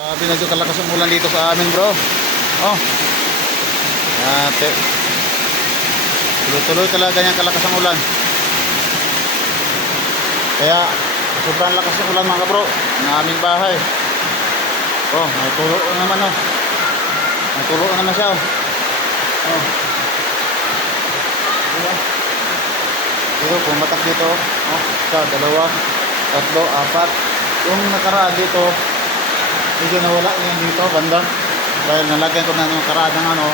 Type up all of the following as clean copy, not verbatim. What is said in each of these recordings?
Grabe na dyan kalakas ang ulan dito sa amin, bro. Oh. Ate. Tuloy-tuloy talaga ganyan kalakas ang ulan. Kaya sobrang lakas ng ulan mga bro ng aming bahay. Oh, may tulo na naman oh. May tulo na naman siya oh. Oh. Dito, pumatak dito oh. Isa, dalawa, tatlo, apat. Yung nakaraan dito medyo nawala yan dito banda dahil nalagyan ko na ng nakaraan ng ano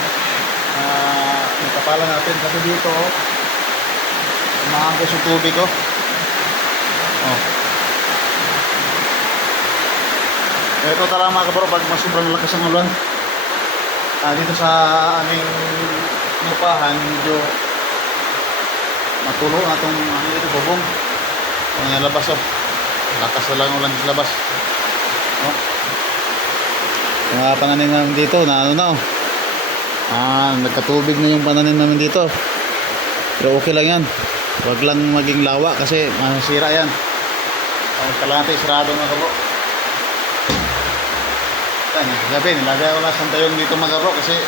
nagkapalan natin kasi dito umaangkos yung tubig oh. Oh. Ito talaga mga kabro pag sobrang lakas ng ulan dito sa aming lupahan medyo matulo na itong ano dito bubong labas oh. Lakas na lang ulan sa labas oh. Mga pananim namin dito na ano na oh. Nagkatubig na yung pananim namin dito pero okay lang yan, wag lang maging lawa kasi masira yan. Kalahati sarado mga kabro. Gabi nilagay ko lang santayong dito mga kabro kasi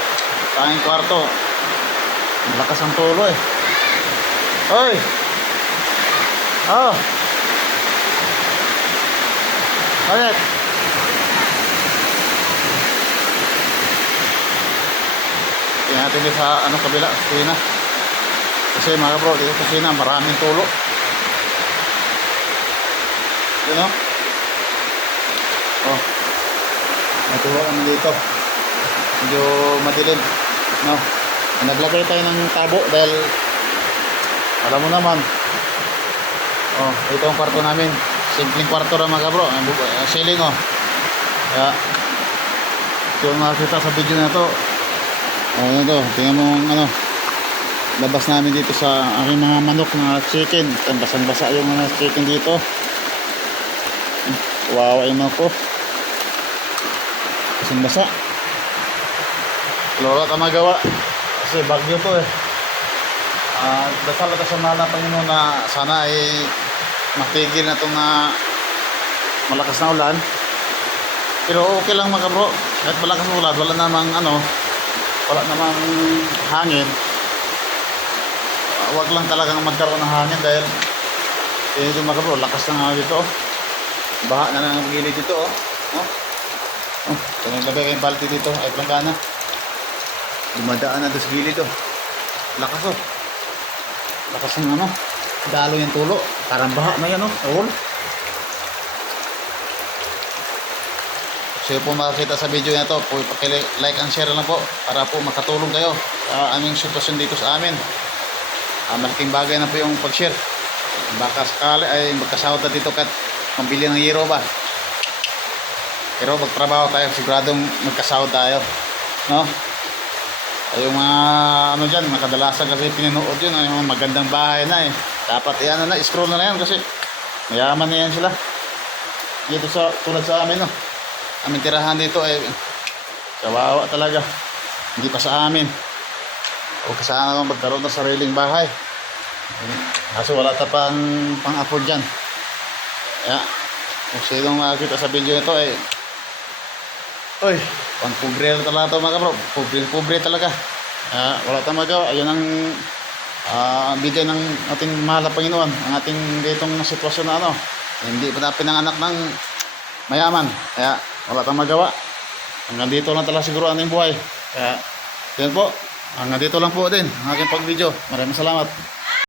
tanging kwarto malakas ang tulo eh. Oy oh Ayan. Tingnan natin dito sa ano kabila, kusina. Kasi mga bro, dito sa kusina maraming tulo. Yun o. Oh. May tulo naman dito. Medyo madilim. No. Naglagay tayo ng tabo dahil alam mo naman. Oh, ito ang kwarto namin. Simpleng kwarto na mga bro. Ceiling oh. Kaya so makikita sa video na to ano to, tingnan mo ano labas namin dito sa aking mga manok na chicken. Basang basa yung mga chicken dito. Wawa yung manok ko. Basang basa. Wala ka magawa kasi bagyo to eh. Dasal ka sa mahal na Panginoon na sana ay matigil na itong malakas na ulan. Pero okay lang mga bro, kahit malakas na ulan, wala namang ano, wala namang hangin. Wag lang talagang magkaroon ng hangin dahil ito mga bro, lakas na nga dito. Baha na lang ang gilid dito oh. So naglagay kayong balti dito ay planggana. Dumadaan na doon sa gilid oh. Lakas oh. Lakas ng ano, dalo yung tulo. Parang baha na yan oh. All. So po makakita sa video na to, like and share lang po para po makatulong kayo sa aming sitwasyon dito sa amin. Malaking bagay na po yung pag-share. Baka sakali ay magkasahod na dito kahit pambili ng hero ba. Pero magtrabaho tayo, siguradong magkasahod tayo. No? Ay yung mga ano dyan, mga kadalasan kasi pinanood yun, yung magandang bahay na eh. Dapat yan na, scroll na yan kasi mayaman na yan sila. Dito sa, tulad sa amin no. Aming tirahan dito ay kawawa talaga. Hindi pa sa amin. O kasana naman magkaroon ng sariling bahay. Kaso wala ta pang-afford dyan. Kaya kung sinong makakita sa video nito ay oy, pang-pobre talaga ito mga bro. Pobre talaga. Wala tayong magawa. Ayun ang bigay ng ating mahal na Panginoon. Ang ating ditong sitwasyon na ano. Hindi pa na pinanganak ng mayaman. Kaya wala tayong magawa. Hanggang dito lang talaga siguro ang buhay. Kaya yan po. Hanggang dito lang po din ang aking pag-video. Maraming salamat.